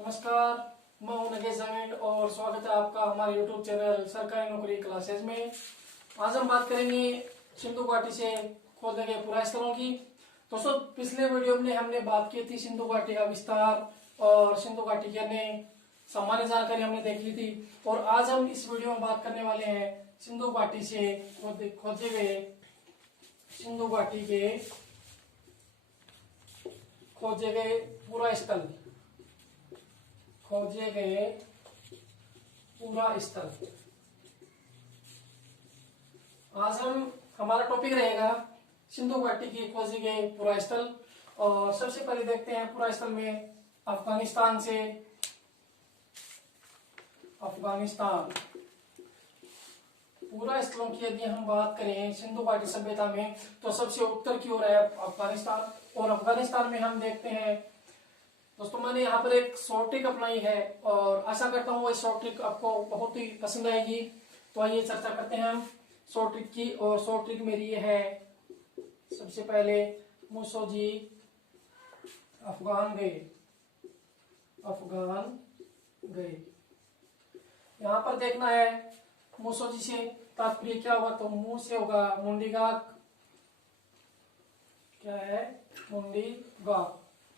नमस्कार, मैं हूं नगेश जमीन और स्वागत है आपका हमारे YouTube चैनल सरकारी नौकरी क्लासेज में। आज हम बात करेंगे सिंधु घाटी से खोदे गए पुरास्थलों की। दोस्तों, पिछले वीडियो में हमने बात की थी सिंधु घाटी का विस्तार और सिंधु घाटी की अन्य सामान्य जानकारी हमने देख ली थी। और आज हम इस वीडियो में बात करने वाले हैं सिंधु घाटी से खोजे गए सिंधु घाटी के खोजे गए पूरा स्थल खोजे गए पूरा स्थल। आज हमारा टॉपिक रहेगा सिंधु घाटी की खोजे गए पूरा स्थल। और सबसे पहले देखते हैं पूरा स्थल में अफगानिस्तान पूरा स्थलों की यदि हम बात करें सिंधु घाटी सभ्यता में तो सबसे उत्तर की ओर है अफगानिस्तान। और अफगानिस्तान में हम देखते हैं दोस्तों, मैंने यहाँ पर एक शॉर्ट ट्रिक अपनाई है और आशा करता हूँ इस शॉर्ट ट्रिक आपको बहुत ही पसंद आएगी। तो आइए चर्चा करते हैं हम शॉर्ट ट्रिक की। और शॉर्ट ट्रिक मेरी ये है, सबसे पहले मूसो जी अफगान गए। यहाँ पर देखना है मूसो जी से तात्पर्य क्या होगा, तो मुंह से होगा मुंडीगाक, क्या है मुंडीगाक।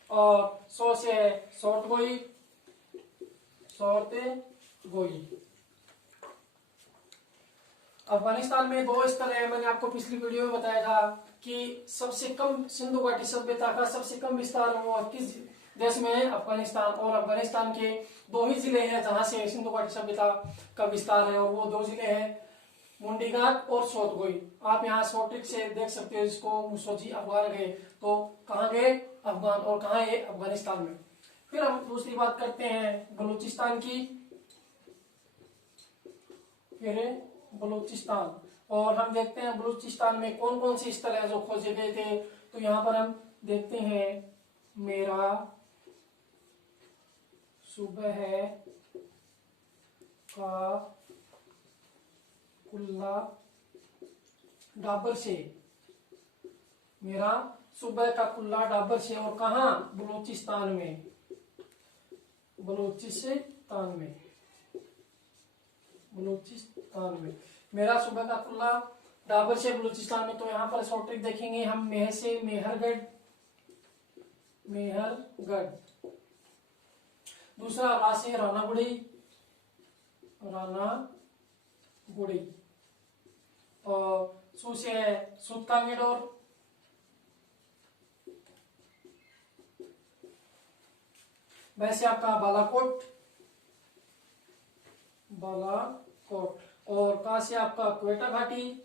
और सो से है शॉर्ट गोई। अफगानिस्तान में दो स्थल है। मैंने आपको पिछली वीडियो में बताया था कि सबसे कम सिंधु घाटी सभ्यता का सबसे कम विस्तार वो किस देश में है, अफगानिस्तान। और अफगानिस्तान के दो ही जिले हैं जहां से सिंधु घाटी सभ्यता का विस्तार है, और वो दो जिले हैं मुंडीगाक और सोतगोई। आप यहाँ शॉर्ट ट्रिक से देख सकते हो जिसको मुसोजी अफगान गए, तो कहाँ गए, अफगान। और कहाँ है, अफगानिस्तान में। फिर हम दूसरी बात करते हैं बलूचिस्तान की। और हम देखते हैं बलूचिस्तान में कौन कौन से स्थल है जो खोजे गए थे। तो यहाँ पर हम देखते हैं मेरा सुबह का कुल्ला डाबर से, मेरा सुबह का कुल्ला डाबर से। और कहा, बलूचिस्तान में मेरा सुबह का कुल्ला डाबर से, बलूचिस्तान में। तो यहाँ पर शॉर्ट ट्रिक देखेंगे हम, मेह से मेहरगढ़। दूसरा रा से रानागुड़ी। और सू से है सुतकांगेडोर। वैसे आपका बालाकोट। और कहा से आपका क्वेटा घाटी।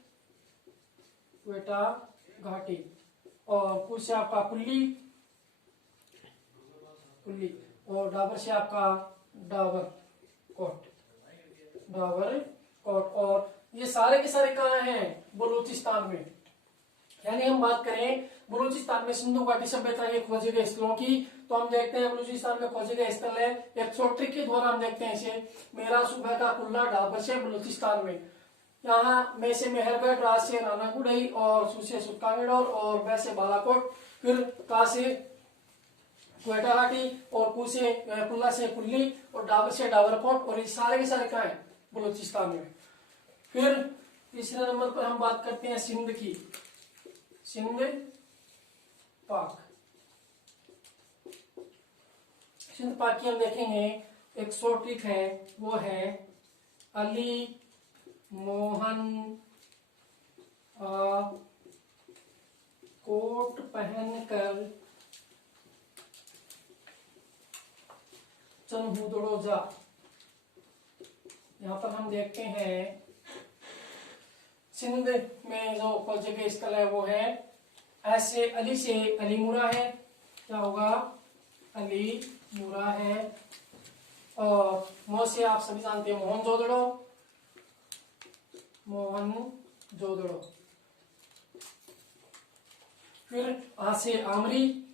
और कुल से आपका कुल्ली। और डाबर से आपका डाबर कोट। और ये सारे के सारे कहाँ हैं, बलूचिस्तान में। यानी हम बात करें बलूचिस्तान में सिंधु घाटी सभ्यता के खोजे गए स्थलों की, तो हम देखते हैं बलूचिस्तान में खोजे गए स्थल है। एक शॉर्ट ट्रिक के द्वारा हम देखते हैं इसे, मेरा सुबह का कुल्ला डाबर से, बलूचिस्तान में। यहाँ में से मेहरगढ़, रा से रानागुड़ी, और सू से सुतकांगेडोर, और बै से बालाकोट, फिर का से क्वेटा घाटी, और कु से कुल्ला से कुल्ली, और डाबर से डाबरकोट। और ये सारे के सारे कहाँ है, बलूचिस्तान में। फिर तीसरे नंबर पर हम बात करते हैं सिंध की। सिंध पाक की हम देखेंगे एक शॉर्ट ट्रिक है, वो है अली मोहन कोट पहनकर चनहुदड़ो जा। यहाँ पर हम देखते हैं सिंध में जो खोजे गए स्थल है वो है ऐसे, अली से अलीमुरा है, क्या होगा, अलीमुरा है। और मो से आप सभी जानते हैं मोहनजोदड़ो। फिर आ से आमरी।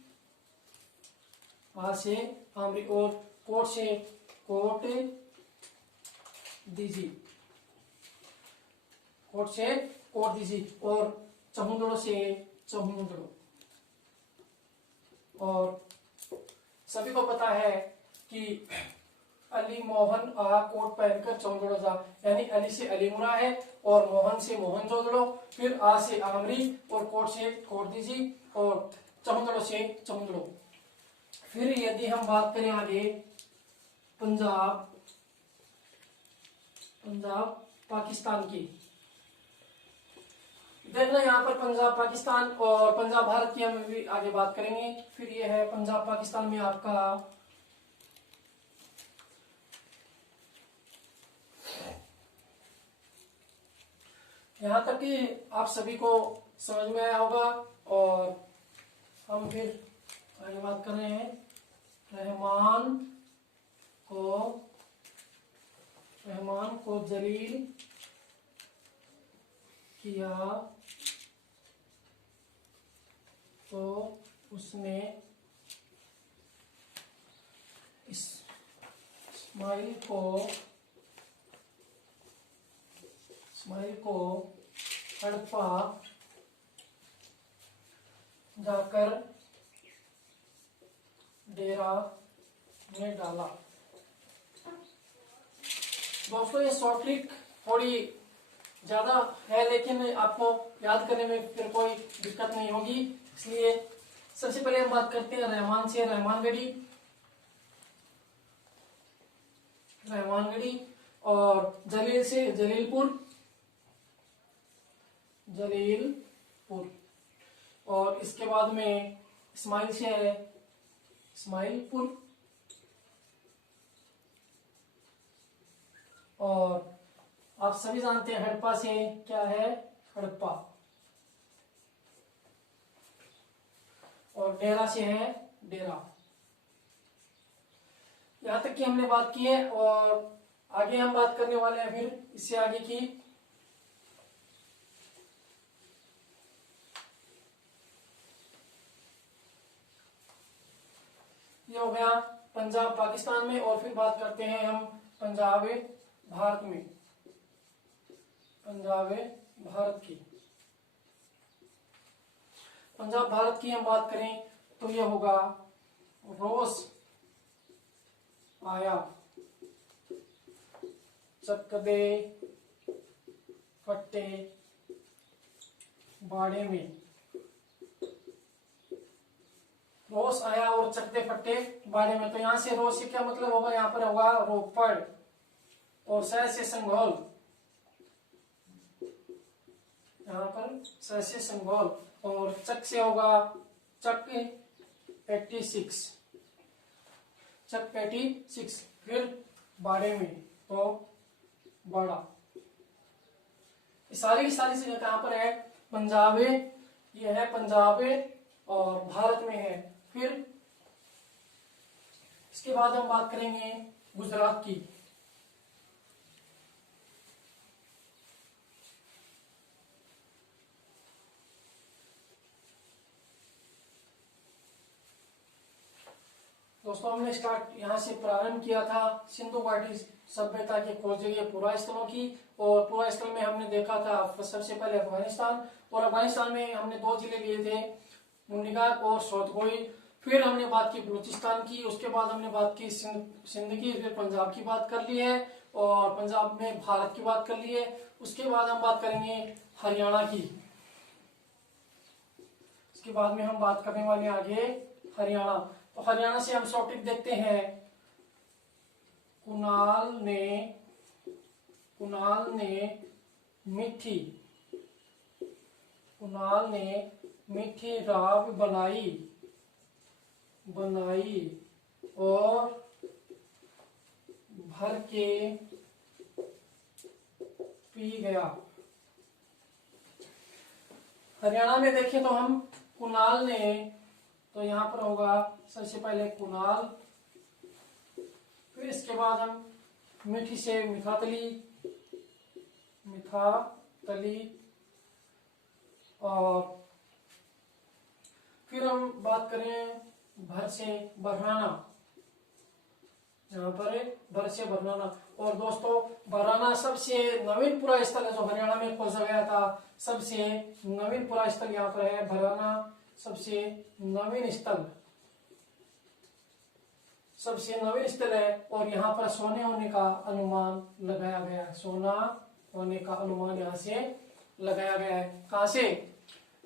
और कोट से कोट दीजी। और चहुंदड़ो से चहुंदड़ो। और सभी को पता है कि अली मोहन आ कोट पहनकर चौंदड़ो जा, यानी अली से अलीमुरा है और मोहन से मोहन जोड़ो, फिर आ से आमरी और कोट से कोट दीजिए और चौंदड़ो से चौंदड़ो। फिर यदि हम बात करें आगे पंजाब पाकिस्तान की, देखना यहाँ पर पंजाब पाकिस्तान और पंजाब भारत की हम भी आगे बात करेंगे। फिर ये है पंजाब पाकिस्तान में आपका यहाँ तक कि आप सभी को समझ में आया होगा। और हम फिर आगे बात कर रहे हैं रहमान को जलील किया तो उसने इस्माइल को हड़प्पा जाकर डेरा में डाला। दोस्तों ये शॉर्ट ट्रिक थोड़ी ज्यादा है, लेकिन आपको याद करने में फिर कोई दिक्कत नहीं होगी, इसलिए सबसे पहले हम बात करते हैं रहमान से रहमानगढ़ी और जलील से जलीलपुर और इसके बाद में इस्माइल से है इस्माइलपुर और आप सभी जानते हैं हड़प्पा से क्या है हड़प्पा और डेरा से है डेरा। यहां तक कि हमने बात की है और आगे हम बात करने वाले हैं फिर इससे आगे की। ये हो गया पंजाब पाकिस्तान में और फिर बात करते हैं हम पंजाब भारत में। पंजाब भारत की हम बात करें तो ये होगा रोस आया चक दे फट्टे बाड़े में। रोस आया और चकते फट्टे बाड़े में, तो यहां से रोस से क्या मतलब होगा, यहाँ पर होगा रोपड़ और सह से संघौल, यहाँ पर सह से संघौल और चक से होगा चक 86 फिर बाड़े में तो बाड़ा। सारी की सारी जगह कहां पर है पंजाब, ये है पंजाब और भारत में है। फिर इसके बाद हम बात करेंगे गुजरात की। दोस्तों हमने स्टार्ट यहाँ से प्रारंभ किया था सिंधु घाटी सभ्यता के खोज जगह पुरा स्थलों की, और पुरा स्थल में हमने देखा था सबसे पहले अफगानिस्तान, और अफगानिस्तान में हमने 2 जिले लिए थे मुन्नीगाग और सोतगोई। फिर हमने बात की बलूचिस्तान की, उसके बाद हमने बात की सिंध की, फिर पंजाब की बात कर ली है और पंजाब में भारत की बात कर ली है। उसके बाद हम बात करेंगे हरियाणा की। उसके बाद में हम बात करने वाले आगे हरियाणा। तो हरियाणा से हम शॉर्ट ट्रिक देखते हैं। कुणाल ने मीठी राब बनाई और भर के पी गया। हरियाणा में देखें तो हम कुणाल ने, तो यहाँ पर होगा सबसे पहले कुणाल, फिर इसके बाद हम मीठी से मिठातली और फिर हम बात करें भर से बरहाना, यहाँ पर भर से बरहाना। और दोस्तों बरहाना सबसे नवीन पुरा स्थल है जो हरियाणा में खोजा गया था, सबसे नवीन पुरा स्थल यहाँ पर है बरहाना, सबसे नवीन स्थल सबसे नवीन स्थल है और यहाँ पर सोने होने का अनुमान लगाया गया है। सोना होने का अनुमान यहाँ से लगाया गया है। कहाँ से?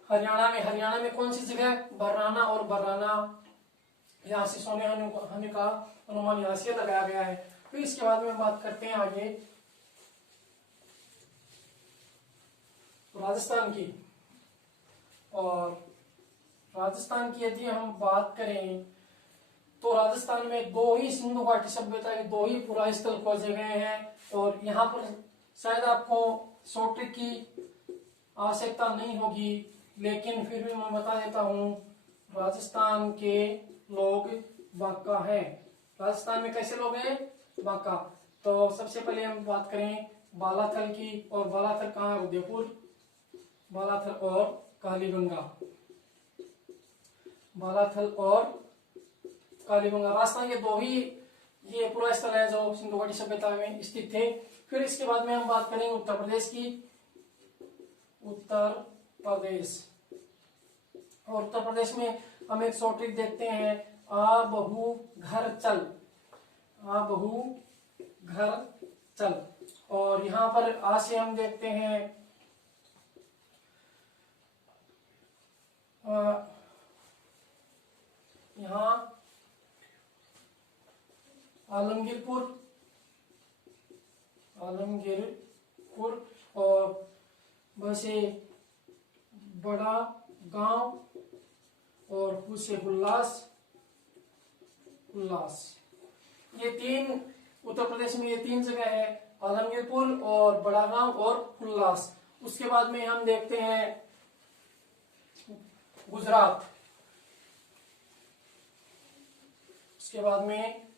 हरियाणा में। हरियाणा में कौन सी जगह? बर्राना और बर्राना, यहाँ से सोने होने का अनुमान यहाँ से लगाया गया है। फिर इसके बाद में बात करते हैं आगे राजस्थान की। और राजस्थान की यदि हम बात करें तो राजस्थान में दो ही सिंधु घाटी सभ्यता के दो ही पुरा स्थल खोजे गए हैं। और यहाँ पर शायद आपको शॉर्ट ट्रिक की आवश्यकता नहीं होगी, लेकिन फिर भी मैं बता देता हूँ। राजस्थान के लोग बांका हैं। राजस्थान में कैसे लोग हैं? बांका। तो सबसे पहले हम बात करें बालाथल की। और बालाथल कहाँ है? उदयपुर। बालाथल और कालीबंगा। बालाथल और कालीबंगा राजस्थान के दो ही ये पूरा स्थल है जो सिंधु घाटी सभ्यता में स्थित थे। फिर इसके बाद में हम बात करेंगे उत्तर प्रदेश की। उत्तर प्रदेश। और उत्तर प्रदेश में हम एक शॉर्ट ट्रिक देखते हैं, आ बहु घर चल। आ बहु घर चल। और यहाँ पर आ से हम देखते हैं यहाँ आलमगीरपुर। आलमगीरपुर। और वैसे बड़ा गांव और हुसे उल्लास। उल्लास। ये तीन उत्तर प्रदेश में ये तीन जगह है, आलमगीरपुर और बड़ा गांव और उल्लास। उसके बाद में हम देखते हैं गुजरात। उसके बाद में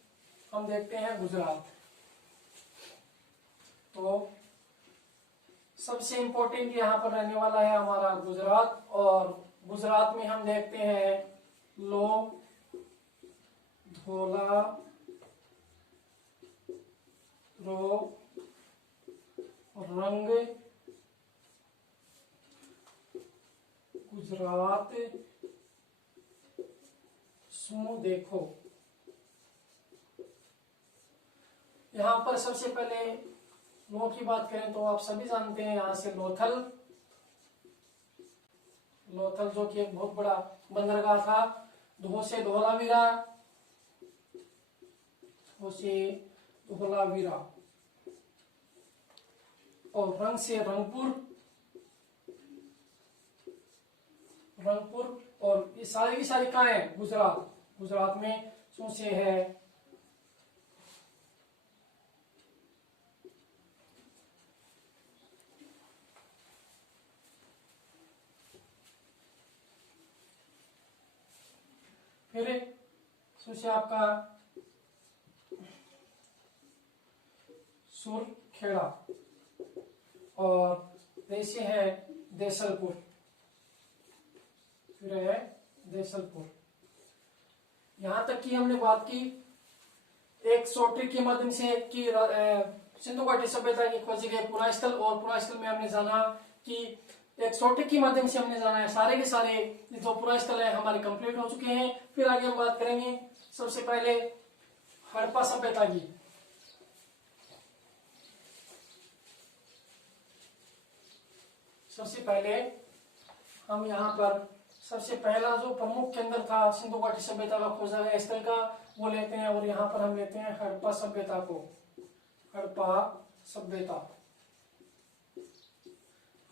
हम देखते हैं गुजरात। तो सबसे इंपॉर्टेंट यहाँ पर रहने वाला है हमारा गुजरात। और गुजरात में हम देखते हैं लो धोला रो रंग गुजरात सु देखो। यहाँ पर सबसे पहले लो की बात करें तो आप सभी जानते हैं यहाँ से लोथल। लोथल जो कि एक बहुत बड़ा बंदरगाह था। धो से धोलावीरा। धो से धोलावीरा। और रंग से रंगपुर। रंगपुर। और ये सारी की सारी कहाँ है? गुजरात। गुजरात में सु से है फिर सु से आपका सुरखेड़ा। और देसे है देसलपुर। फिर है देसलपुर। यहां तक की हमने बात की एक शॉर्ट ट्रिक के माध्यम से कि सिंधु घाटी सभ्यता की खोजे गए पुरा स्थल। और पुरा स्थल में हमने जाना कि एक शॉर्ट ट्रिक के माध्यम से हमने जाना है सारे के सारे जो पुरा स्थल है हमारे कंप्लीट हो चुके हैं। फिर आगे हम बात करेंगे सबसे पहले हड़प्पा सभ्यता की। सबसे पहले हम यहाँ पर सबसे पहला जो प्रमुख केंद्र था सिंधु घाटी सभ्यता का खोजा गया स्थल का वो लेते हैं। और यहाँ पर हम लेते हैं हड़प्पा सभ्यता को। हड़प्पा सभ्यता।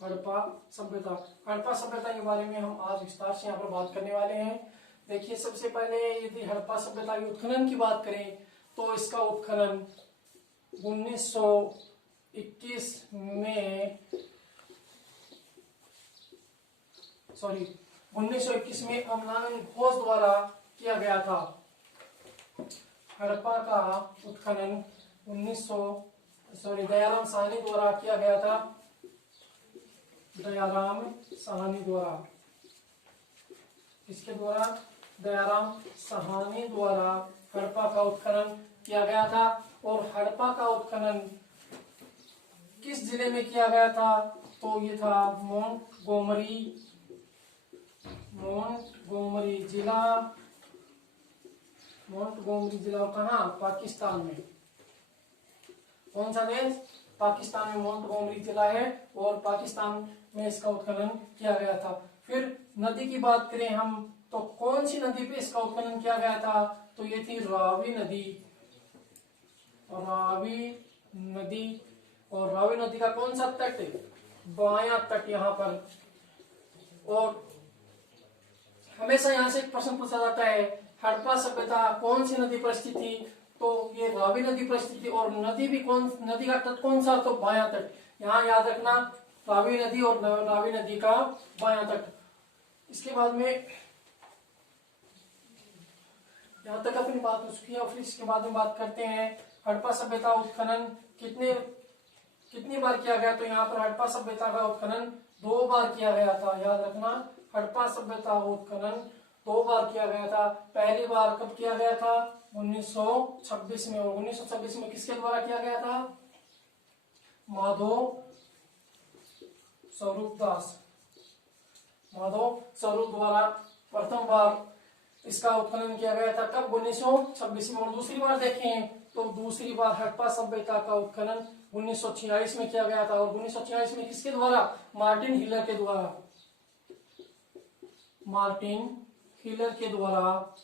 हड़प्पा सभ्यता। हड़प्पा सभ्यता के बारे में हम आज विस्तार से यहाँ पर बात करने वाले हैं। देखिए सबसे पहले यदि हड़प्पा सभ्यता के उत्खनन की बात करें तो इसका उत्खनन 1921 में 1921 में अमलानंद घोष द्वारा किया गया था। हड़प्पा का उत्खनन दयाराम साहनी द्वारा किया गया था। दयाराम साहनी द्वारा। किसके द्वारा? दयाराम साहनी द्वारा हड़प्पा का उत्खनन किया गया था। और हड़प्पा का उत्खनन किस जिले में किया गया था? तो ये था मोंटगोमरी जिला मोंटगोमरी जिला कहाँ, पाकिस्तान में। कौन सा देश, पाकिस्तान में मोंटगोमरी जिला है और पाकिस्तान में इसका उत्खनन किया गया था। फिर नदी की बात करें हम तो कौन सी नदी पे इसका उत्खनन किया गया था, तो ये थी रावी नदी। रावी नदी, और रावी नदी का कौन सा तट, बायां तट यहाँ पर। और हमेशा यहाँ से एक प्रश्न पूछा जाता है, हड़प्पा सभ्यता कौन सी नदी पर स्थित थी, तो ये रावी नदी पर स्थित थी। और नदी भी कौन, नदी का तट कौन सा, तो बायां तट। यहाँ याद रखना, रावी नदी और रावी नदी का बायां तट। इसके बाद में यहाँ तक अपनी बात हो चुकी है और फिर इसके बाद में बात करते हैं हड़प्पा सभ्यता उत्खनन कितनी बार किया गया। तो यहाँ पर हड़प्पा सभ्यता का उत्खनन 2 बार किया गया था। याद रखना, हड़प्पा सभ्यता उत्खनन 2 बार किया गया था। पहली बार कब किया गया था, 1926 में। और 1926 में किसके द्वारा किया गया था, माधव स्वरूप द्वारा प्रथम बार इसका उत्खनन किया गया था। कब, 1926 में। और दूसरी बार देखें तो दूसरी बार हड़प्पा सभ्यता का उत्खनन 1946 में किया गया था। और 1946 में किसके द्वारा, मार्टिन हिलर के द्वारा। मार्टिन हिलर के द्वारा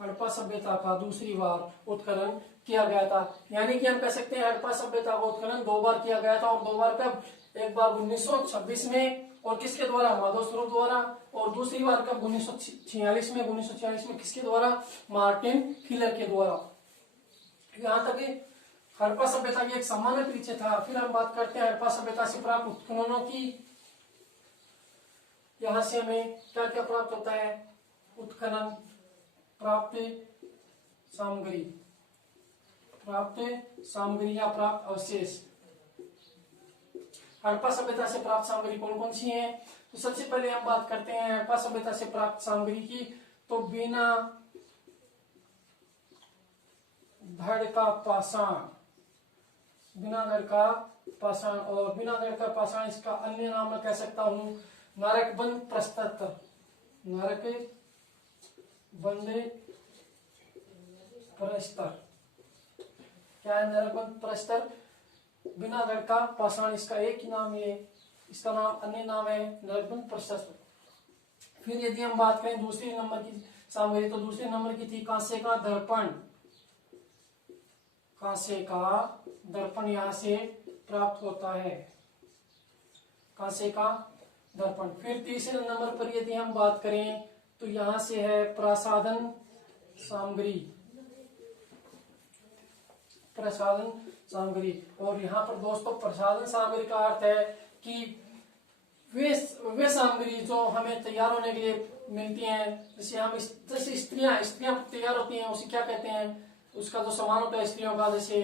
हड़प्पा सभ्यता का दूसरी बार उत्खनन किया गया था। यानी कि हम कह सकते हैं हड़प्पा सभ्यता का उत्खनन 2 बार किया गया था। और 2 बार कब, एक बार 1926 में और किसके द्वारा, माधव स्वरूप द्वारा। और दूसरी बार कब, 1946 में। 1946 में किसके द्वारा, मार्टिन हिलर के द्वारा। यहाँ तक हड़प्पा सभ्यता की एक सामान्य परिचय था। फिर हम बात करते हैं हड़प्पा सभ्यता से प्राप्त उत्खननों की। यहाँ से हमें क्या क्या प्राप्त होता है, उत्खनन, प्राप्त सामग्री या प्राप्त अवशेष। हड़प्पा सभ्यता से प्राप्त सामग्री कौन कौन सी है, तो सबसे पहले हम बात करते हैं हड़प्पा सभ्यता से प्राप्त सामग्री की। तो बिना धड़ का पाषाण, और बिना धड़ का पाषाण इसका अन्य नाम मैं कह सकता हूं नरकबंद प्रस्तर। क्या है नरकबंद प्रस्तर, बिना धड़ का पाषाण, इसका एक ही नाम है, इसका नाम अन्य नाम है नरकबंद प्रस्तर। फिर यदि हम बात करें दूसरे नंबर की सामग्री, तो दूसरे नंबर की थी कांसे का दर्पण यहाँ से प्राप्त होता है, कांसे का दर्पण। फिर तीसरे नंबर पर यदि हम बात करें तो यहाँ से है प्रसाधन सामग्री। और यहाँ पर दोस्तों प्रसाधन सामग्री का अर्थ है कि वे सामग्री जो हमें तैयार होने के लिए मिलती हैं, जैसे स्त्रियां तैयार होती हैं, उसे क्या कहते हैं, उसका जो सामान होता है स्त्रियों का, जैसे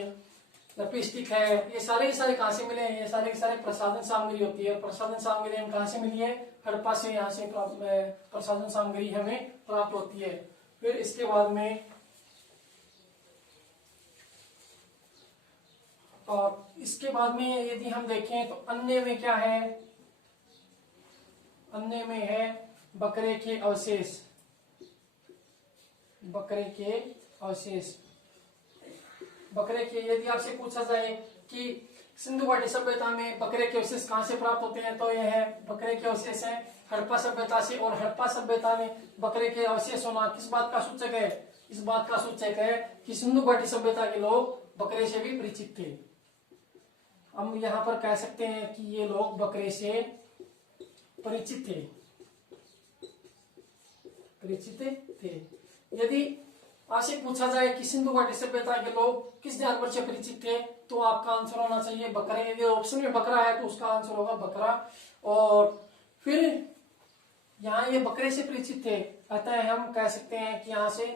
लिपस्टिक है, ये सारे के सारे कहाँ से मिले हैं, ये सारे के सारे प्रसाधन सामग्री होती है। प्रसाधन सामग्री हम कहाँ से मिली है, हड़प्पा से, यहाँ से प्रसाधन सामग्री हमें प्राप्त होती है। फिर इसके बाद में और इसके बाद में यदि हम देखें तो अन्य में क्या है, अन्य में है बकरे के अवशेष। बकरे के, यदि आपसे पूछा जाए कि सिंधु घाटी सभ्यता में बकरे के अवशेष कहाँ से प्राप्त होते हैं, तो यह है बकरे के अवशेष है हड़प्पा सभ्यता से। और हड़प्पा सभ्यता में बकरे के अवशेष होना किस बात का सूचक है, इस बात का सूचक है कि सिंधु घाटी सभ्यता के लोग बकरे से भी परिचित थे। हम यहाँ पर कह सकते हैं कि ये लोग बकरे से परिचित थे। यदि आपसे पूछा जाए कि सिंधु घाटी सभ्यता के लोग किस जानवर से परिचित थे, तो आपका आंसर होना चाहिए बकरा। यदि ऑप्शन में बकरा है तो उसका आंसर होगा बकरा। और फिर यहाँ ये बकरे से परिचित थे, अतः हम कह सकते हैं कि यहाँ से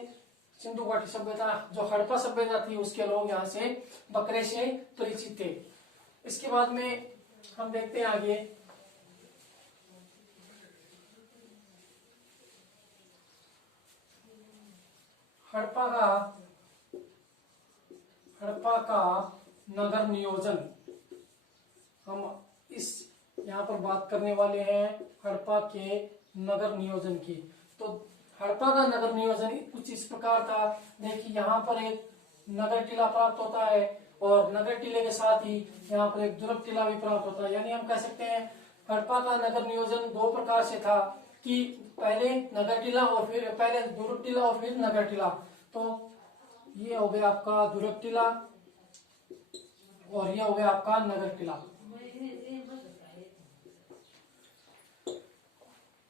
सिंधु घाटी सभ्यता, जो हड़प्पा सभ्यता थी, उसके लोग यहाँ से बकरे से परिचित थे। इसके बाद में हम देखते हैं आगे, हड़प्पा का नगर नियोजन। हम इस यहाँ पर बात करने वाले हैं हड़प्पा के नगर नियोजन की। तो हड़प्पा का नगर नियोजन कुछ इस प्रकार था। देखिए यहाँ पर एक नगर टीला प्राप्त होता है और नगर टीले के साथ ही यहाँ पर एक दुर्ग टीला भी प्राप्त होता है। यानी हम कह सकते हैं हड़प्पा का नगर नियोजन दो प्रकार से था कि पहले नगर टीला और फिर पहले दुर्ग टीला और फिर नगर टीला। तो ये हो गया आपका दुर्ग टीला और ये हो गया आपका नगर टीला।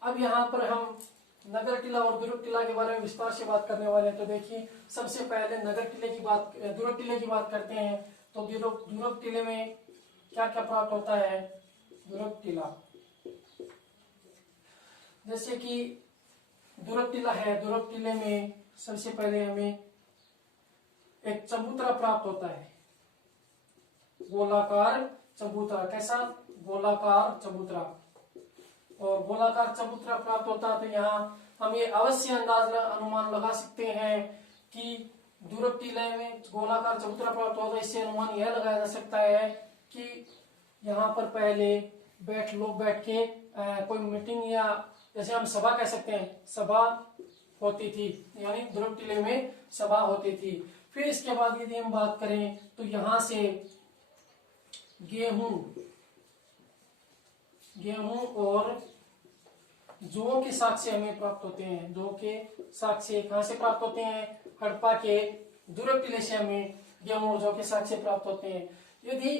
अब यहाँ पर हम नगर टीला और दुर्ग टीला के बारे में विस्तार से बात करने वाले हैं। तो देखिए सबसे पहले नगर टीले की बात दुर्ग टीले की बात करते हैं। तो दुर्ग टीले में क्या क्या प्राप्त होता है। दुर्ग टीला जैसे कि दुर्ग टीला है, दुर्ग टीले में सबसे पहले हमें एक चबूतरा प्राप्त होता है, गोलाकार चबूतरा। कैसा? गोलाकार चबूतरा। और गोलाकार चबूतरा प्राप्त होता है तो यहाँ हम ये अवश्य अनुमान लगा सकते हैं कि दुर्ग टीले में गोलाकार चबूतरा प्राप्त होता है। इससे अनुमान यह लगाया जा सकता है कि यहाँ पर पहले लोग बैठ के कोई मीटिंग या जैसे हम सभा कह सकते हैं, सभा होती थी, यानी दुर्ग टीले में सभा होती थी। फिर इसके बाद यदि हम बात करें तो यहाँ से गेहूं और जौ के साक्ष्य हमें प्राप्त होते हैं। जौ के साक्ष्य कहाँ से प्राप्त होते हैं? हड़प्पा के दुर्ग टीले से हमें गेहूं और जौ के साक्ष्य प्राप्त होते हैं। यदि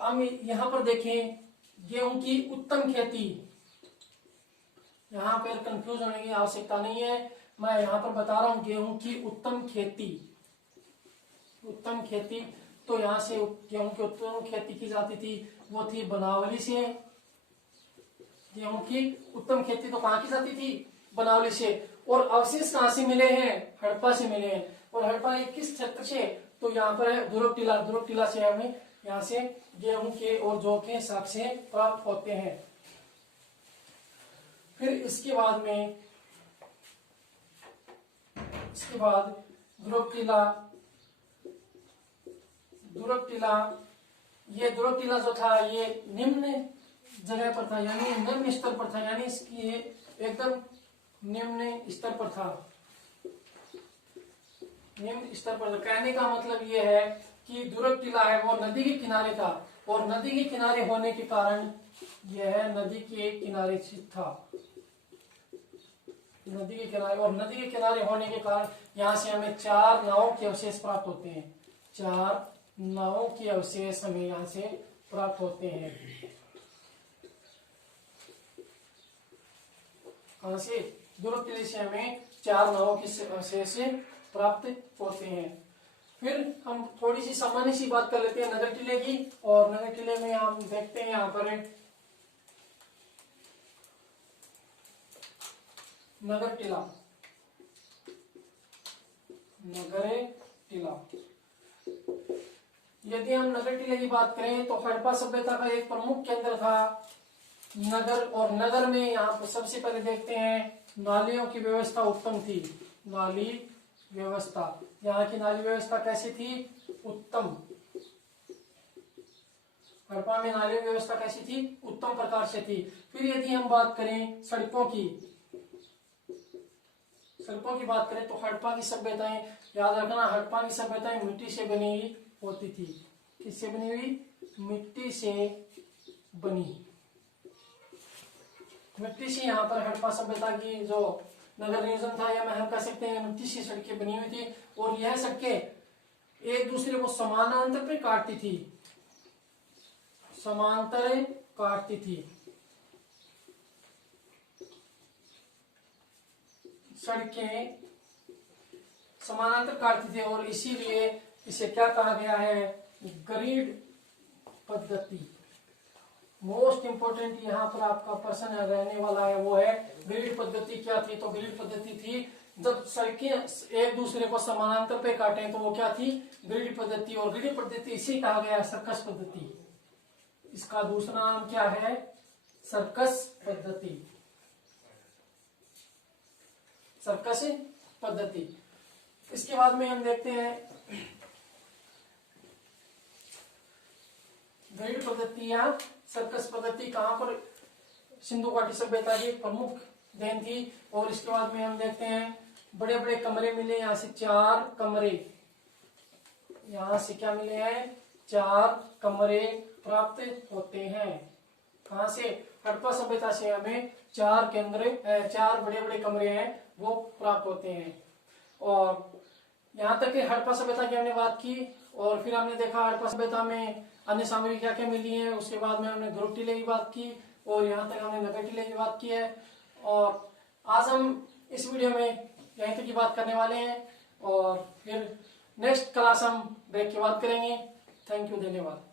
हम यहाँ पर देखें गेहूं की उत्तम खेती, यहाँ पर कंफ्यूज होने की आवश्यकता नहीं है, मैं यहाँ पर बता रहा हूँ गेहूं की उत्तम खेती। तो यहाँ से गेहूं की उत्तम खेती की जाती थी, वो थी बनावली से। गेहूं की उत्तम खेती तो कहाँ की जाती थी? बनावली से। और अवशेष कहाँ से मिले हैं? हड़प्पा से मिले हैं। और हड़प्पा किस क्षेत्र से? तो यहाँ पर है दुर्ग टीला। दुर्ग टीला से हमें यहाँ से गेहूं के और जौ के साक्ष्य प्राप्त होते हैं। फिर इसके बाद दुर्ग टीला ये दुर्ग टीला जो था ये निम्न जगह पर था, यानी निम्न स्तर पर था, यानी इसकी एकदम निम्न स्तर पर था। निम्न स्तर पर कहने का मतलब ये है कि दुर्ग टीला है वो नदी के किनारे था और नदी के किनारे होने के कारण यह नदी के किनारे स्थित था। नदी के किनारे, और नदी के किनारे होने के कारण यहाँ से हमें 4 नावों के अवशेष प्राप्त होते हैं। 4 नावों के अवशेष हमें यहाँ से प्राप्त होते हैं। कहाँ से? दुर्ग टीले से हमें 4 नावों के अवशेष प्राप्त होते हैं। फिर हम थोड़ी सी सामान्य सी बात कर लेते हैं नगर टीले की। और नगर टीले में हम देखते हैं यहाँ पर नगर टीला यदि हम नगर टीले की बात करें तो हड़प्पा सभ्यता का एक प्रमुख केंद्र था नगर। और नगर में यहाँ पर सबसे पहले देखते हैं नालियों की व्यवस्था उत्तम थी। नाली व्यवस्था, यहाँ की नाली व्यवस्था कैसी थी? उत्तम। हड़प्पा में नाली व्यवस्था कैसी थी? उत्तम प्रकार से थी। फिर यदि हम बात करें सड़कों की बात करें तो हड़प्पा की सभ्यताएं, याद रखना हड़प्पा की सभ्यताएं मिट्टी से बनी हुई होती थी। किससे बनी हुई? मिट्टी से बनी। मिट्टी से यहाँ पर हड़प्पा सभ्यता की जो नगर नियोजन था या हम कह सकते हैं मिट्टी से सड़कें बनी हुई थी। और यह सड़कें एक दूसरे को समानांतर पे काटती थी। सड़कें समानांतर काटती थी और इसीलिए इसे क्या कहा गया है? ग्रिड पद्धति। मोस्ट इंपोर्टेंट यहाँ पर आपका प्रश्न रहने वाला है वो है ग्रिड पद्धति क्या थी? तो ग्रिड पद्धति थी जब सड़कें एक दूसरे को समानांतर पे काटे तो वो क्या थी? ग्रिड पद्धति। और ग्रिड पद्धति इसे कहा गया है सर्कस पद्धति। इसका दूसरा नाम क्या है? सर्कस पद्धति। सर्कस पद्धति। इसके बाद में हम देखते हैं ग्रिड पद्धति या सर्कस पद्धति कहां पर सिंधु घाटी सभ्यता की प्रमुख देन थी। और इसके बाद में हम देखते हैं बड़े बड़े कमरे मिले, यहाँ से 4 कमरे, यहाँ से क्या मिले हैं, 4 कमरे प्राप्त होते हैं। कहाँ से, हड़प्पा सभ्यता से हमें 4 बड़े बड़े कमरे हैं वो प्राप्त होते हैं। और यहाँ तक हड़प्पा सभ्यता की हमने बात की, और फिर हमने देखा हड़प्पा सभ्यता में अन्य सामग्री क्या क्या मिली है। उसके बाद में हमने ध्रुव टीले की बात की, और यहाँ तक हमने नगर टीले की बात की है। और आज हम इस वीडियो में यहीं तक की बात करने वाले हैं, और फिर नेक्स्ट क्लास हम ब्रेक की बात करेंगे। थैंक यू, धन्यवाद।